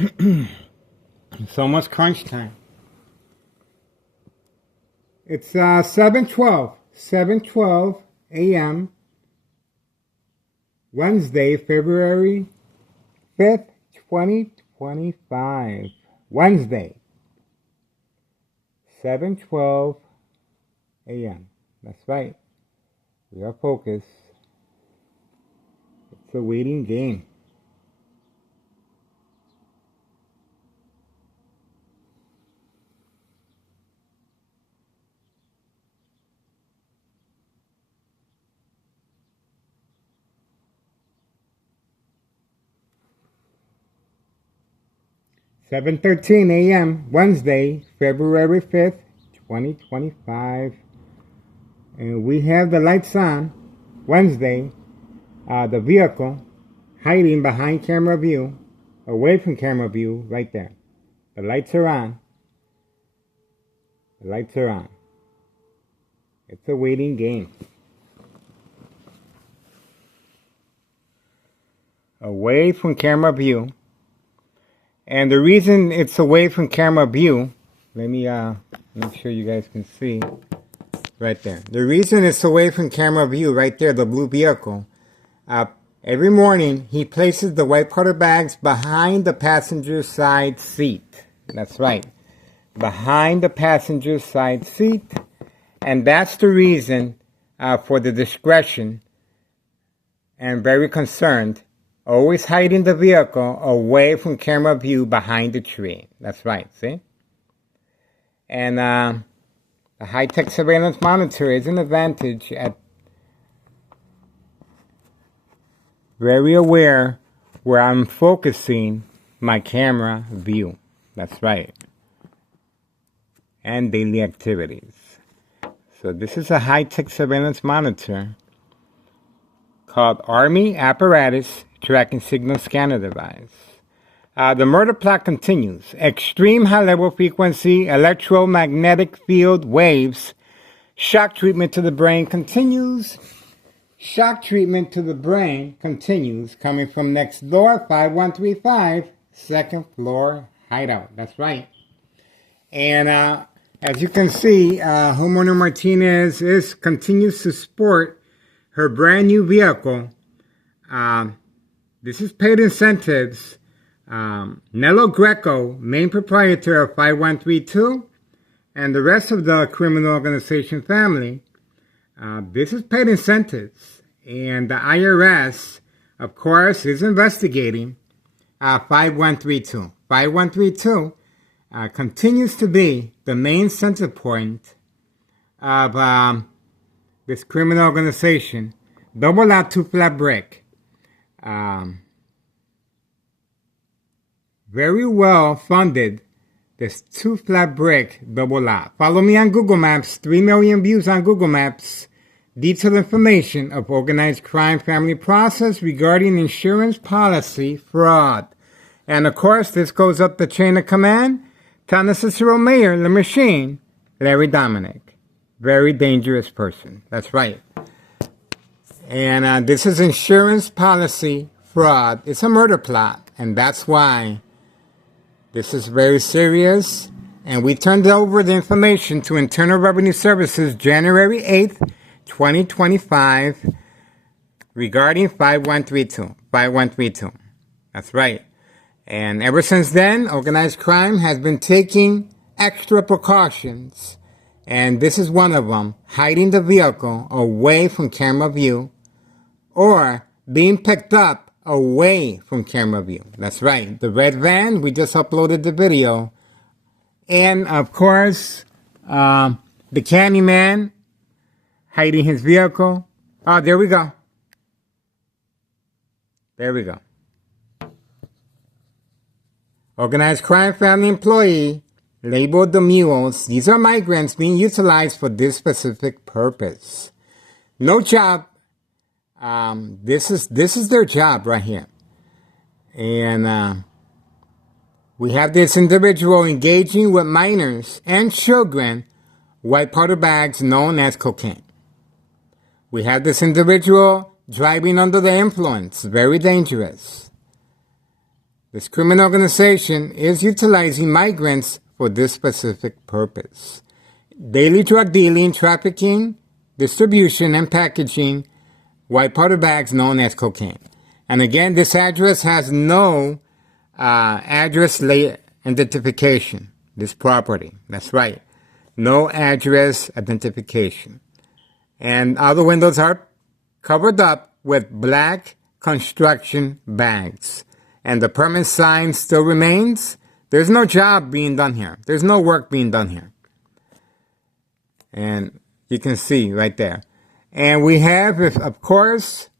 It's almost crunch time. It's 7:12 a.m. Wednesday, February 5th, 2025. Wednesday, 7:12 a.m. That's right. We are focused. It's a waiting game. (7:13 a.m.) Wednesday, February 5th, 2025. And we have the lights on. Wednesday, the vehicle hiding behind camera view, away from camera view, right there. The lights are on. The lights are on. It's a waiting game. Away from camera view. And the reason it's away from camera view, let me make sure you guys can see right there. The reason it's away from camera view right there, the blue vehicle, every morning he places the white powder bags behind the passenger side seat. That's right, behind the passenger side seat. And that's the reason for the discretion, and very concerned, always hiding the vehicle away from camera view behind the tree. That's right, see? And the high-tech surveillance monitor is an advantage at very aware where I'm focusing my camera view. That's right. And daily activities. So this is a high-tech surveillance monitor called Army Apparatus Tracking Signal Scanner Device. The murder plot continues. Extreme high-level frequency electromagnetic field waves. Shock treatment to the brain continues. Shock treatment to the brain continues. Coming from next door, 5135, second floor hideout. That's right. And as you can see, homeowner Martinez continues to sport her brand new vehicle. This is paid incentives. Nello Greco, main proprietor of 5132, and the rest of the criminal organization family. This is paid incentives. And the IRS, of course, is investigating 5132. 5132 continues to be the main center point of this criminal organization. Double lot, two flat brick. Very well funded, this two flat brick double lot. Follow me on Google Maps, 3 million views on Google Maps. Detailed information of organized crime family process regarding insurance policy fraud. And of course, this goes up the chain of command. Laramie Cicero Mayor, the machine, Larry Dominic. Very dangerous person. That's right. And this is insurance policy fraud. It's a murder plot. And that's why this is very serious. And we turned over the information to Internal Revenue Services January 8th, 2025 regarding 5132. 5132. That's right. And ever since then, organized crime has been taking extra precautions. And this is one of them, hiding the vehicle away from camera view or being picked up away from camera view. That's right. The red van, we just uploaded the video. And of course, the Candyman hiding his vehicle. Oh, there we go. There we go. Organized crime family employee labeled the mules. These are migrants being utilized for this specific purpose. No job. This is their job right here. And we have this individual engaging with minors and children, white powder bags known as cocaine. We have this individual driving under the influence, very dangerous. This criminal organization is utilizing migrants for this specific purpose. Daily drug dealing, trafficking, distribution, and packaging white powder bags known as cocaine. And again, this address has no address identification. This property, that's right. No address identification. And all the windows are covered up with black construction bags. And the permit sign still remains. There's no job being done here. There's no work being done here. And you can see right there. And we have, of course,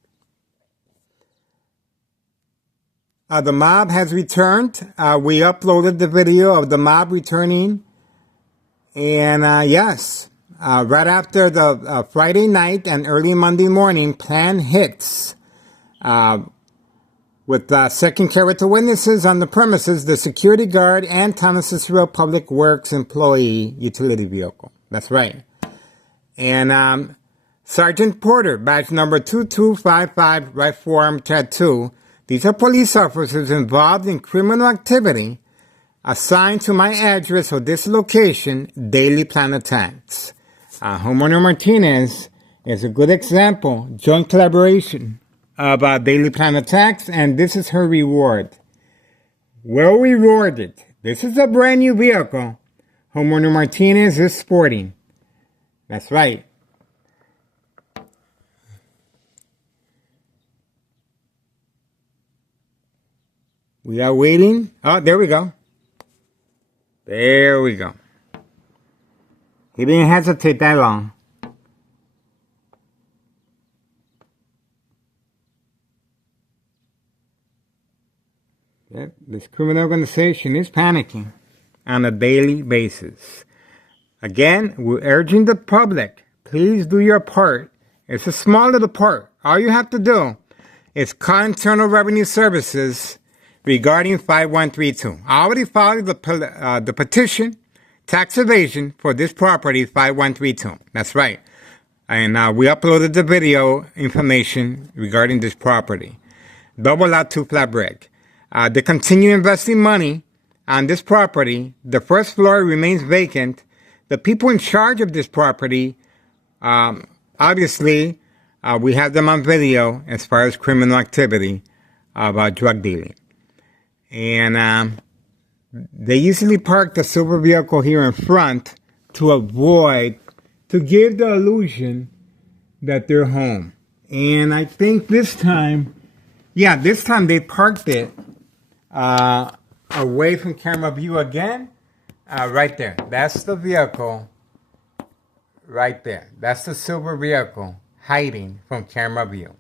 the mob has returned. We uploaded the video of the mob returning. And yes, right after the Friday night and early Monday morning planned hits with second character witnesses on the premises, the security guard and Town of Cicero Public Works employee utility vehicle. That's right. And Sergeant Porter, badge number 2255, right forearm tattoo. These are police officers involved in criminal activity assigned to my address or this location, daily plan attacks. Homeowner Martinez is a good example, joint collaboration of daily plan attacks, and this is her reward. Well rewarded. This is a brand new vehicle Homeowner Martinez is sporting. That's right. We are waiting. Oh, there we go. There we go. He didn't hesitate that long. Yep, this criminal organization is panicking on a daily basis. Again, we're urging the public, please do your part. It's a small little part. All you have to do is call Internal Revenue Services regarding 5132. I already filed the petition, tax evasion for this property, 5132. That's right. And we uploaded the video information regarding this property. Double lot, 2 flat brick. They continue investing money on this property. The first floor remains vacant. The people in charge of this property, obviously, we have them on video as far as criminal activity about drug dealing. And they usually park the silver vehicle here in front to give the illusion that they're home. And I think this time they parked it away from camera view again. Right there. That's the vehicle right there. That's the silver vehicle hiding from camera view.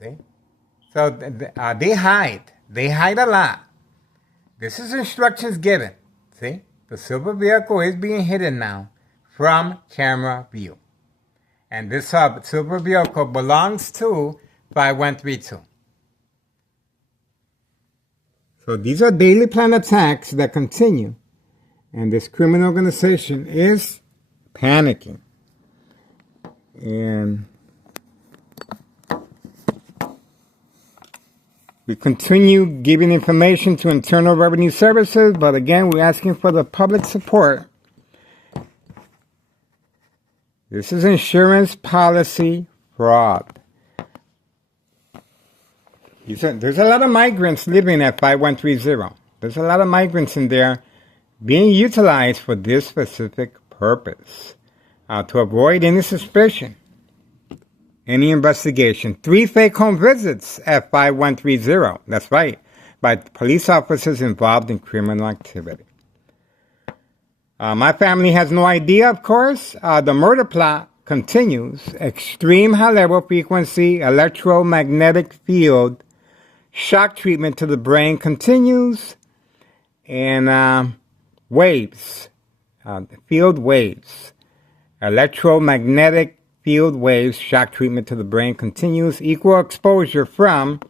See? So they hide. They hide a lot. This is instructions given. See? The silver vehicle is being hidden now from camera view. And this silver vehicle belongs to 5132. So these are daily plan attacks that continue. And this criminal organization is panicking. And we continue giving information to Internal Revenue Services, but again, we're asking for the public support. This is insurance policy fraud. There's a lot of migrants living at 5130. There's a lot of migrants in there being utilized for this specific purpose, to avoid any suspicion, any investigation. 3 fake home visits at 5130. That's right, by police officers involved in criminal activity. My family has no idea, of course. The murder plot continues. Extreme high-level frequency electromagnetic field shock treatment to the brain continues. And waves, field waves, electromagnetic field waves, shock treatment to the brain continues. Equal exposure from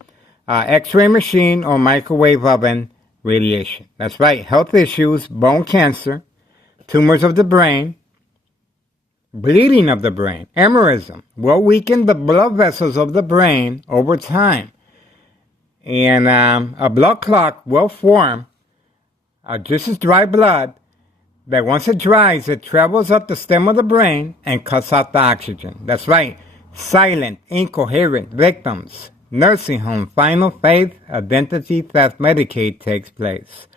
X-ray machine or microwave oven radiation. That's right, health issues, bone cancer, tumors of the brain, bleeding of the brain, aneurysm will weaken the blood vessels of the brain over time. And a blood clot will form. This is dry blood that once it dries, it travels up the stem of the brain and cuts out the oxygen. That's right. Silent, incoherent victims. Nursing home, final faith, identity theft Medicaid takes place.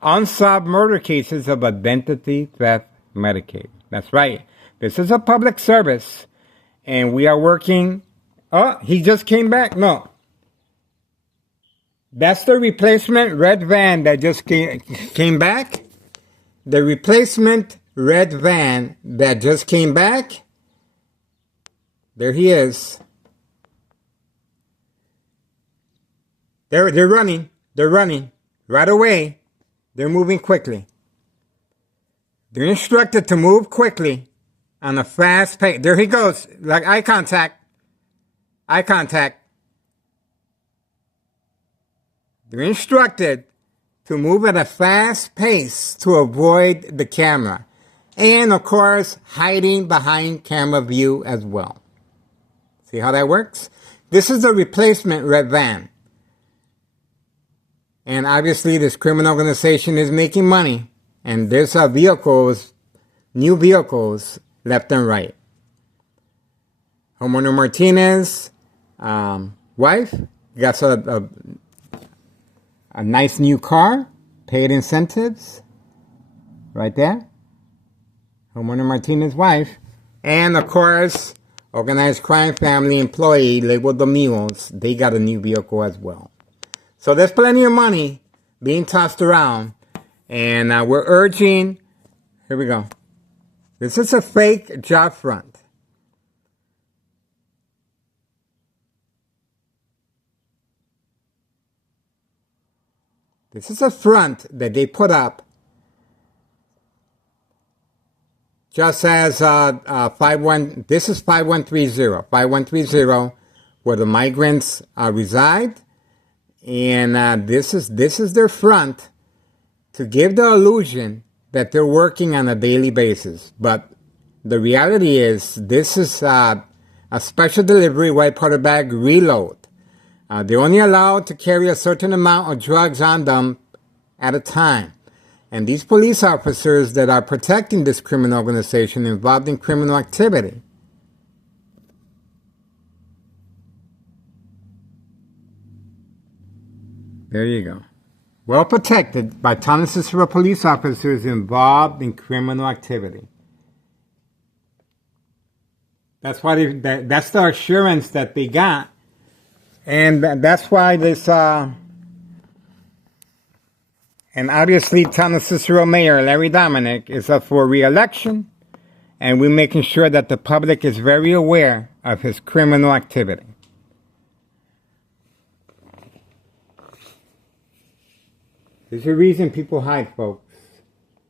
Unsolved murder cases of identity theft Medicaid. That's right. This is a public service, and we are working. Oh, he just came back. No. That's the replacement red van that just came back. The replacement red van that just came back. There he is. They're running. They're running. Right away. They're moving quickly. They're instructed to move quickly on a fast pace. There he goes. Like eye contact. Eye contact. They're instructed to move at a fast pace to avoid the camera. And, of course, hiding behind camera view as well. See how that works? This is a replacement red van. And obviously this criminal organization is making money. And there's vehicles, new vehicles, left and right. Homeowner Martinez, wife, got a nice new car, paid incentives, right there. Homeowner Martinez's wife. And of course, organized crime family employee labeled the mules. They got a new vehicle as well. So there's plenty of money being tossed around. And we're urging, here we go. This is a fake job front. This is a front that they put up just as this is 5130, where the migrants reside. And this is their front to give the illusion that they're working on a daily basis. But the reality is this is a special delivery white powder bag reload. They're only allowed to carry a certain amount of drugs on them at a time. And these police officers that are protecting this criminal organization involved in criminal activity, there you go. Well protected by Town and Cicero police officers involved in criminal activity. That's why that's the assurance that they got. And that's why this, and obviously Town of Cicero Mayor Larry Dominic is up for re-election, and we're making sure that the public is very aware of his criminal activity. There's a reason people hide, folks.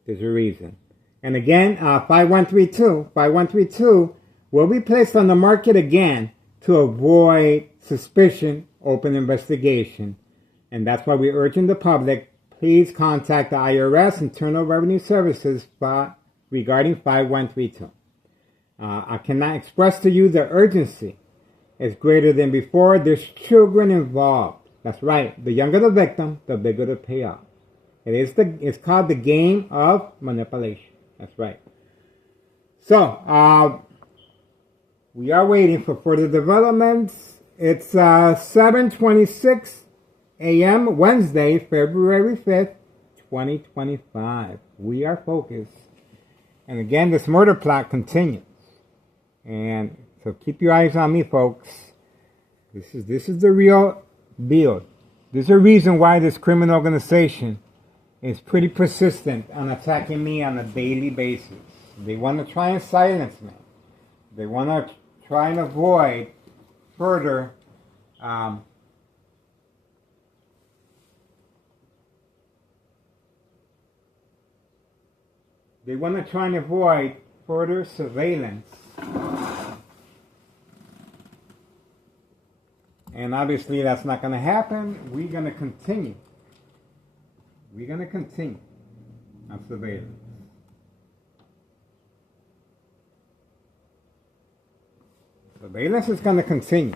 There's a reason. And again, 5132 will be placed on the market again to avoid suspicion, open investigation. And that's why we're urging the public, please contact the IRS, Internal Revenue Services, regarding 5132. I cannot express to you the urgency is greater than before. There's children involved. That's right. The younger the victim, the bigger the payoff. It's called the game of manipulation. That's right. So, we are waiting for further developments. It's 7:26 a.m. Wednesday, February 5th, 2025. We are focused. And again, this murder plot continues. And so keep your eyes on me, folks. This is the real deal. There's a reason why this criminal organization is pretty persistent on attacking me on a daily basis. They want to try and silence me. They want to try and avoid further surveillance. And obviously that's not going to happen. We're going to continue. We're going to continue on surveillance. Surveillance is going to continue.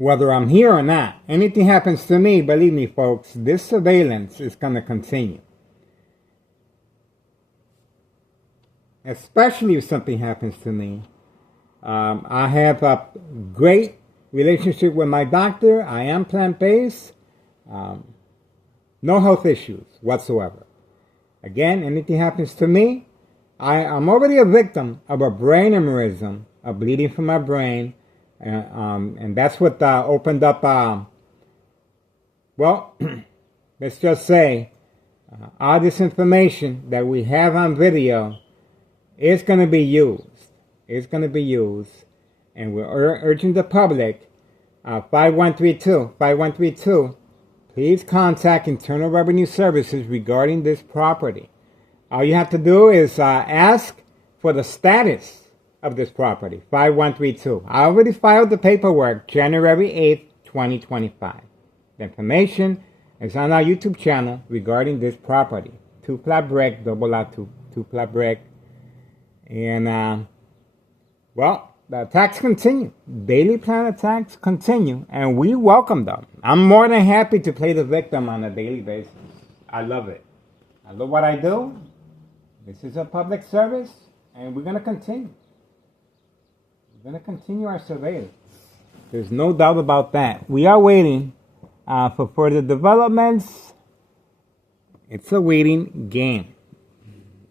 whether I'm here or not. Anything happens to me, believe me, folks, this surveillance is going to continue. Especially if something happens to me. I have a great relationship with my doctor. I am plant-based. No health issues whatsoever. Again, anything happens to me, I'm already a victim of a brain aneurysm, a bleeding from my brain, and that's what opened up, well, let's just say, all this information that we have on video is going to be used. It's going to be used, and we're urging the public, 5132, please contact Internal Revenue Services regarding this property. All you have to do is ask for the status of this property, 5132. I already filed the paperwork January 8th, 2025. The information is on our YouTube channel regarding this property. 2 flat brick, double lot, 2 flat brick. And, well, the attacks continue. Daily plan attacks continue, and we welcome them. I'm more than happy to play the victim on a daily basis. I love it. I love what I do. This is a public service, and we're going to continue. We're going to continue our surveillance. There's no doubt about that. We are waiting for further developments. It's a waiting game.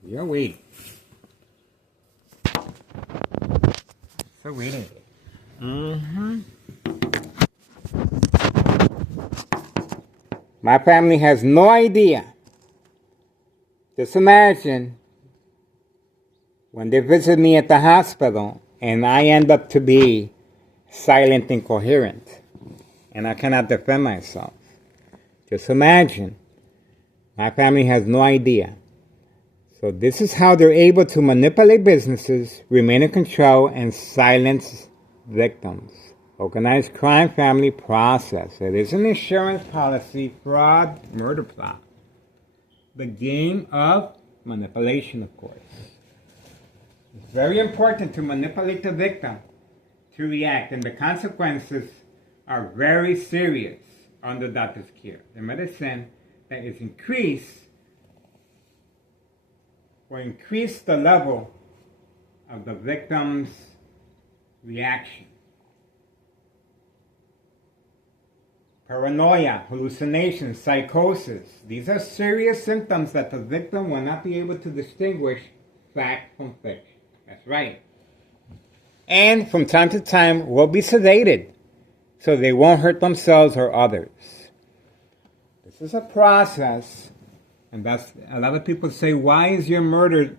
We are waiting. It's a waiting game. My family has no idea. Just imagine when they visit me at the hospital and I end up to be silent and incoherent and I cannot defend myself. Just imagine. My family has no idea. So this is how they're able to manipulate businesses, remain in control, and silence victims. Organized crime family process. It is an insurance policy, fraud, murder plot. The game of manipulation, of course. It's very important to manipulate the victim to react, and the consequences are very serious under doctor's care. The medicine that is increase the level of the victim's reaction. Paranoia, hallucinations, psychosis. These are serious symptoms that the victim will not be able to distinguish fact from fiction. That's right. And from time to time will be sedated so they won't hurt themselves or others. This is a process, and that's a lot of people say, why is your murder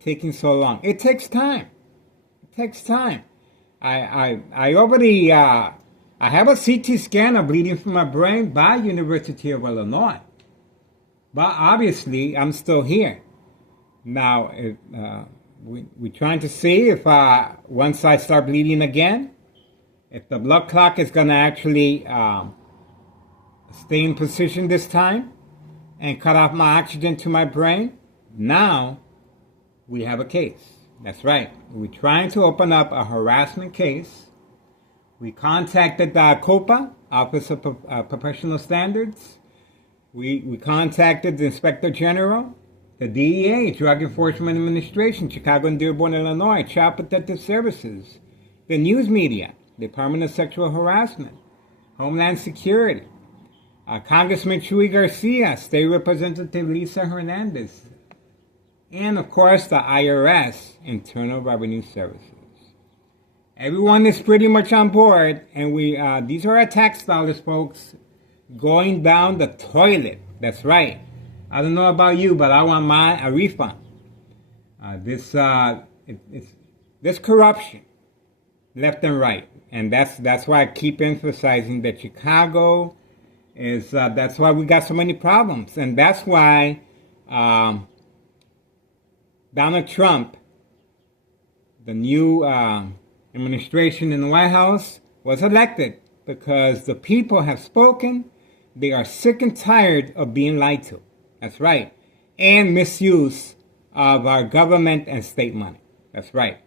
taking so long? It takes time. It takes time. I already I have a CT scan of bleeding from my brain by University of Illinois. But obviously, I'm still here. Now, we're trying to see if once I start bleeding again, if the blood clot is going to actually stay in position this time and cut off my oxygen to my brain. Now, we have a case. That's right. We're trying to open up a harassment case. We contacted the COPA, Office of Professional Standards. We contacted the Inspector General, the DEA, Drug Enforcement Administration, Chicago and Dearborn, Illinois, Child Protective Services, the news media, Department of Sexual Harassment, Homeland Security, Congressman Chuy Garcia, State Representative Lisa Hernandez, and of course the IRS, Internal Revenue Services. Everyone is pretty much on board, and these are our tax dollars, folks, going down the toilet. That's right. I don't know about you, but I want a refund. This corruption, left and right, and that's why I keep emphasizing that Chicago is. That's why we got so many problems, and that's why Donald Trump, the new administration in the White House, was elected because the people have spoken. They are sick and tired of being lied to. That's right. And misuse of our government and state money. That's right.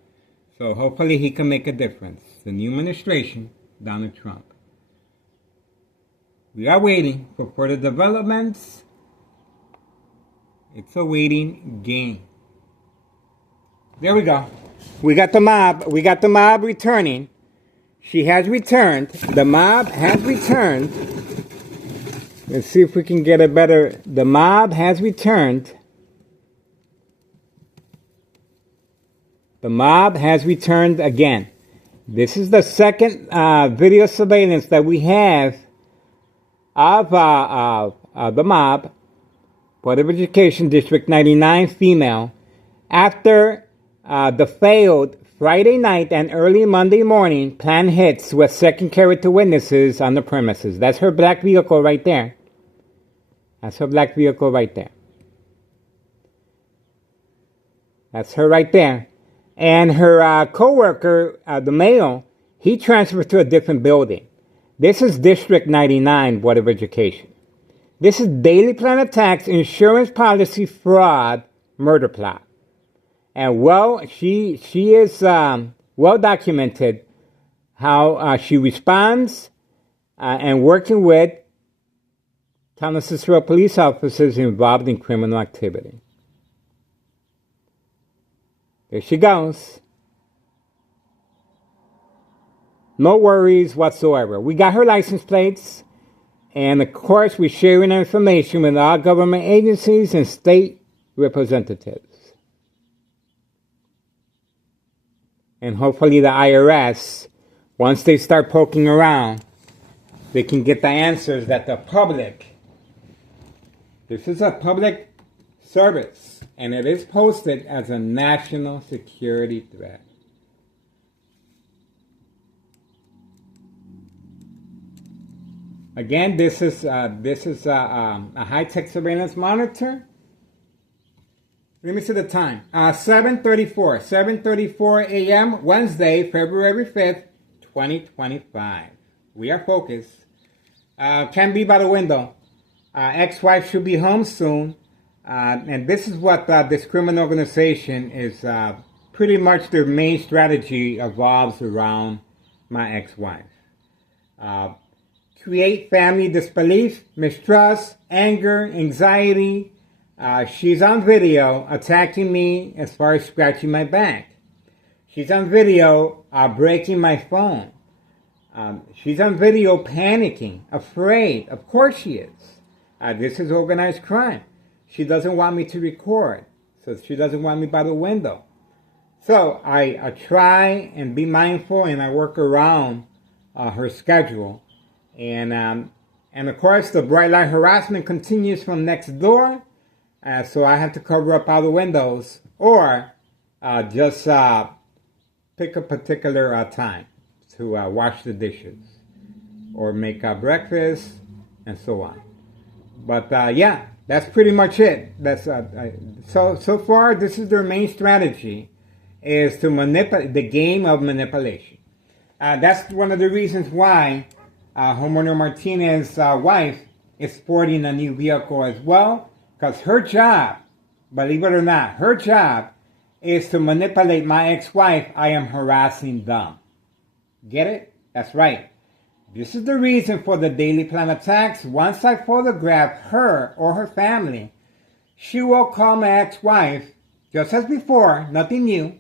So hopefully he can make a difference. The new administration, Donald Trump. We are waiting for further developments. It's a waiting game. There we go. We got the mob. We got the mob returning. She has returned. The mob has returned. Let's see if we can get a better. The mob has returned. The mob has returned again. This is the second video surveillance that we have of the mob, Board of Education, District 99 female, after the failed Friday night and early Monday morning planned hits with second character witnesses on the premises. That's her black vehicle right there. That's her black vehicle right there. That's her right there. And her co-worker, the male, he transferred to a different building. This is District 99 Board of Education. This is daily plan attacks, insurance policy fraud, murder plot. And well, she is well documented how she responds and working with Town of Cicero police officers involved in criminal activity. There she goes. No worries whatsoever. We got her license plates. And of course, we're sharing information with all government agencies and state representatives. And hopefully the IRS, once they start poking around, they can get the answers that the public, this is a public service, and it is posted as a national security threat. Again, this is a high-tech surveillance monitor. Let me see the time. 7:34 a.m. Wednesday, February 5th, 2025. We are focused. Can't be by the window. Ex-wife should be home soon. And this is what this criminal organization is, pretty much their main strategy evolves around my ex-wife. Create family disbelief, mistrust, anger, anxiety. She's on video attacking me as far as scratching my back. She's on video breaking my phone. She's on video panicking, afraid. Of course she is. This is organized crime. She doesn't want me to record, so she doesn't want me by the window. So I try and be mindful, and I work around her schedule. And of course, the bright light harassment continues from next door. So I have to cover up all the windows, or just pick a particular time to wash the dishes, or make breakfast, and so on. But yeah, that's pretty much it. That's so far. This is their main strategy, is to manipulate, the game of manipulation. That's one of the reasons why Homeowner Martinez's wife is sporting a new vehicle as well. Because her job, believe it or not, her job is to manipulate my ex-wife. I am harassing them. Get it? That's right. This is the reason for the daily plan attacks. Once I photograph her or her family, she will call my ex-wife, just as before, nothing new,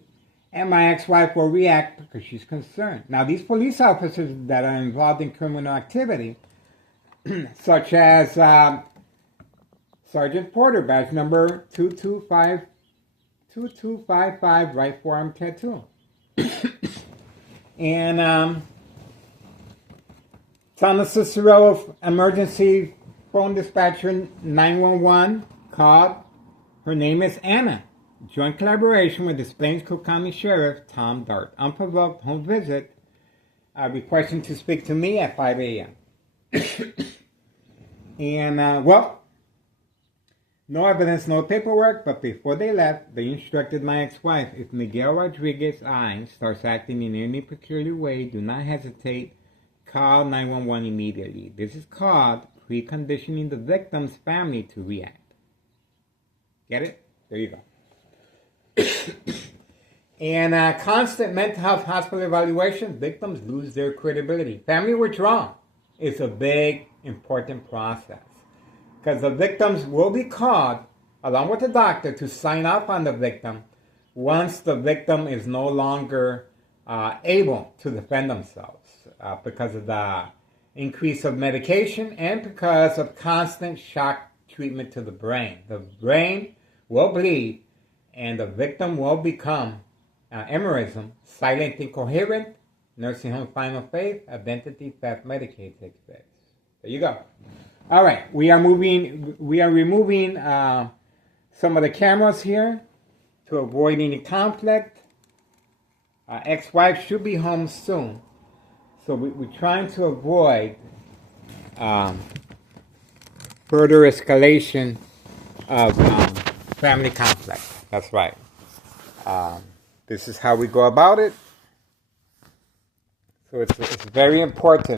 and my ex-wife will react because she's concerned. Now, these police officers that are involved in criminal activity, such as Sergeant Porter, badge number 2255, right forearm tattoo. And Thomas Cicero emergency phone dispatcher 911 called. Her name is Anna. Joint collaboration with the Plains Cook County Sheriff Tom Dart. Unprovoked home visit, requesting to speak to me at 5 a.m. And well, no evidence, no paperwork, but before they left, they instructed my ex-wife, if Miguel Rodriguez's eye starts acting in any peculiar way, do not hesitate, call 911 immediately. This is called preconditioning the victim's family to react. Get it? There you go. And constant mental health hospital evaluation, victims lose their credibility. Family withdrawal is a big important process. Because the victims will be called, along with the doctor, to sign off on the victim once the victim is no longer able to defend themselves because of the increase of medication and because of constant shock treatment to the brain. The brain will bleed and the victim will become aneurysm, silent incoherent, nursing home final phase, identity theft, Medicaid takes place. There you go. All right, we are removing some of the cameras here to avoid any conflict. Ex-wife should be home soon, so we're trying to avoid further escalation of family conflict. That's right. This is how we go about it. So it's very important